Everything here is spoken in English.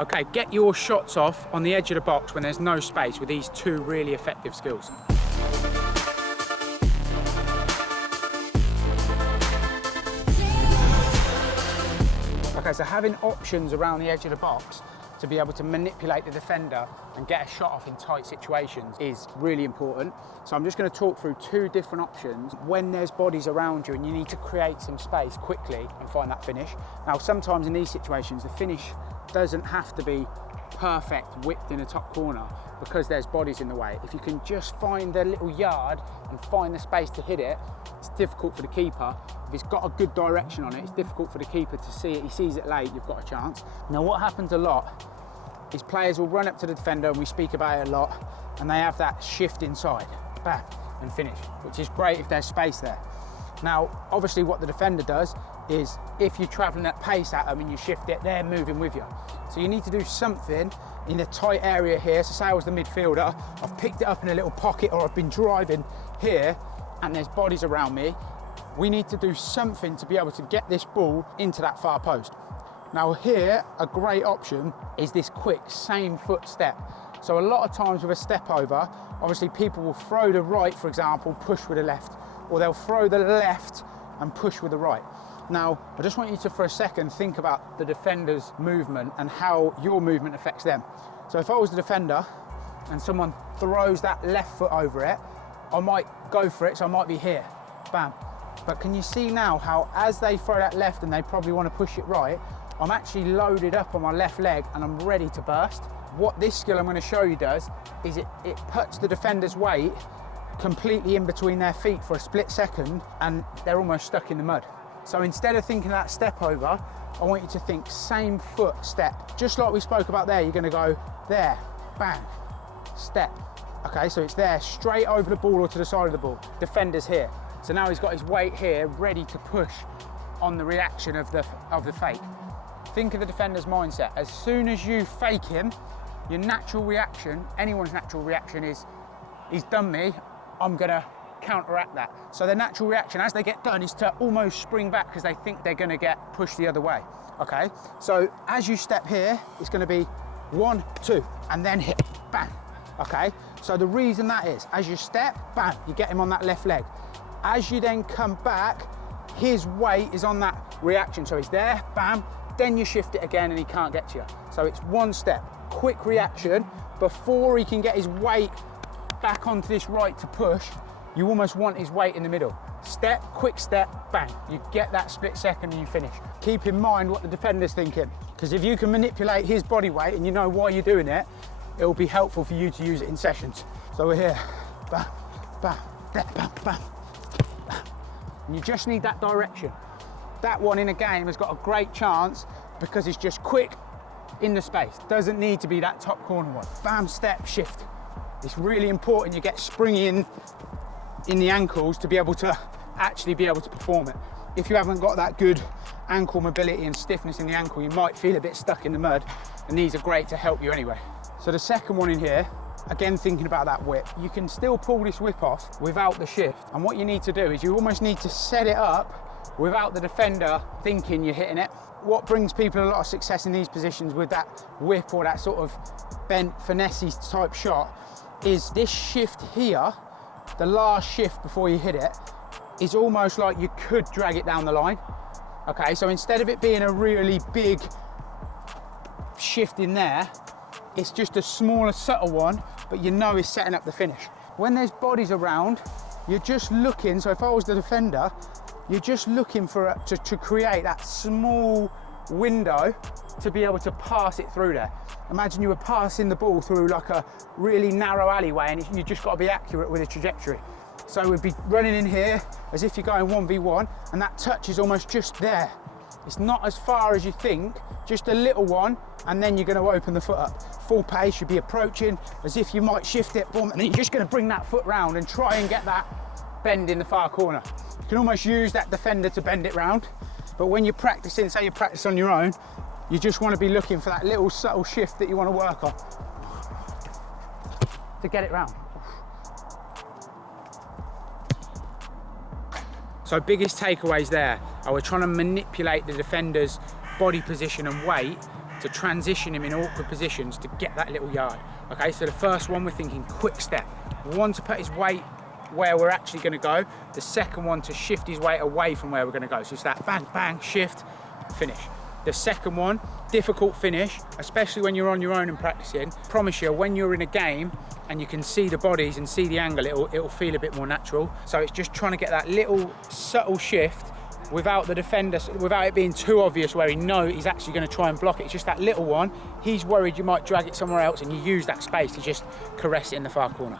Okay, get your shots off on the edge of the box when there's no space with these two really effective skills. Okay, so having options around the edge of the box to be able to manipulate the defender and get a shot off in tight situations is really important. So I'm just going to talk through two different options when there's bodies around you and you need to create some space quickly and find that finish. Now, sometimes in these situations, the finish doesn't have to be perfect whipped in a top corner because there's bodies in the way. If you can just find the little yard and find the space to hit it, it's difficult for the keeper. If it's got a good direction on it, it's difficult for the keeper to see it. He sees it late, you've got a chance. Now, what happens a lot is players will run up to the defender, and we speak about it a lot, and they have that shift inside, bam, and finish, which is great if there's space there. Now, obviously what the defender does is if you're traveling at pace at them and you shift it, they're moving with you. So you need to do something in a tight area here. So say I was the midfielder, I've picked it up in a little pocket, or I've been driving here and there's bodies around me. We need to do something to be able to get this ball into that far post. Now here, a great option is this quick same foot step. So a lot of times with a step over, obviously people will throw the right, for example, push with the left, or they'll throw the left and push with the right. Now, I just want you to, for a second, think about the defender's movement and how your movement affects them. So if I was the defender and someone throws that left foot over it, I might go for it, so I might be here, bam. But can you see now how as they throw that left and they probably want to push it right, I'm actually loaded up on my left leg and I'm ready to burst. What this skill I'm going to show you does is it puts the defender's weight completely in between their feet for a split second and they're almost stuck in the mud. So instead of thinking that step over, I want you to think same foot step. Just like we spoke about there, you're going to go there, bang, step. Okay, so it's there, straight over the ball or to the side of the ball. Defender's here. So now he's got his weight here, ready to push on the reaction of the fake. Think of the defender's mindset. As soon as you fake him, your natural reaction, anyone's natural reaction is, he's done me, I'm gonna counteract that. So their natural reaction as they get done is to almost spring back because they think they're gonna get pushed the other way, okay? So as you step here, it's gonna be 1, 2, and then hit, bang, okay? So the reason that is, as you step, bang, you get him on that left leg. As you then come back, his weight is on that reaction. So he's there, bam, then you shift it again and he can't get to you. So it's one step, quick reaction, before he can get his weight back onto this right to push, you almost want his weight in the middle. Step, quick step, bang. You get that split second and you finish. Keep in mind what the defender's thinking, because if you can manipulate his body weight and you know why you're doing it, it will be helpful for you to use it in sessions. So we're here, bam, bam, bam, bam, bam. And you just need that direction. That one in a game has got a great chance because it's just quick in the space. Doesn't need to be that top corner one. Bam, step, shift. It's really important you get springy in the ankles to be able to actually be able to perform it. If you haven't got that good ankle mobility and stiffness in the ankle, you might feel a bit stuck in the mud, and these are great to help you anyway. So the second one in here, again, thinking about that whip, you can still pull this whip off without the shift. And what you need to do is you almost need to set it up without the defender thinking you're hitting it. What brings people a lot of success in these positions with that whip or that sort of bent, finesse type shot is this shift here, the last shift before you hit it, is almost like you could drag it down the line. Okay, so instead of it being a really big shift in there, it's just a smaller, subtle one, but you know is setting up the finish. When there's bodies around, you're just looking, so if I was the defender, you're just looking for to create that small window to be able to pass it through there. Imagine you were passing the ball through like a really narrow alleyway and you just got to be accurate with the trajectory. So we'd be running in here as if you're going 1v1 and that touch is almost just there. It's not as far as you think, just a little one, and then you're going to open the foot up. Full pace, you'd be approaching as if you might shift it, boom, and then you're just going to bring that foot round and try and get that bend in the far corner. You can almost use that defender to bend it round, but when you're practicing, say you practice on your own, you just want to be looking for that little subtle shift that you want to work on to get it round. So biggest takeaways there, we're trying to manipulate the defender's body position and weight to transition him in awkward positions to get that little yard. Okay, so the first one, we're thinking quick step. One, to put his weight where we're actually going to go. The second one, to shift his weight away from where we're going to go. So it's that bang, bang, shift, finish. The second one, difficult finish, especially when you're on your own and practicing. Promise you, when you're in a game and you can see the bodies and see the angle, it'll feel a bit more natural. So it's just trying to get that little subtle shift without the defender, without it being too obvious where he's actually going to try and block it. It's just that little one. He's worried you might drag it somewhere else, and you use that space to just caress it in the far corner.